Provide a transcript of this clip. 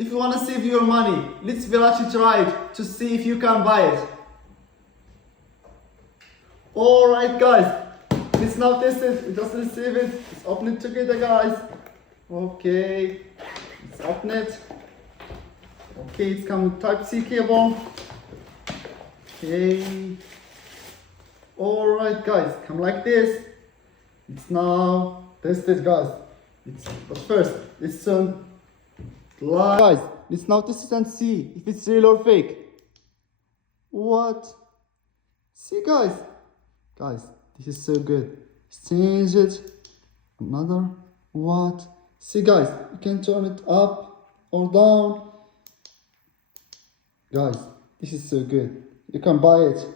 If you want to save your money, let's Veraci try it to see if you can buy it. Alright guys, let's now test it. We just receive it. Let's open it together guys. Okay, let's open it. Okay, it's coming with Type-C cable. Okay. Alright guys, come like this. It's now tested guys. But first, let's guys, let's now test it and see if it's real or fake. What? See guys. Guys, this is so good. Let's change it. Another. What? See guys, you can turn it up or down. Guys, this is so good. You can buy it.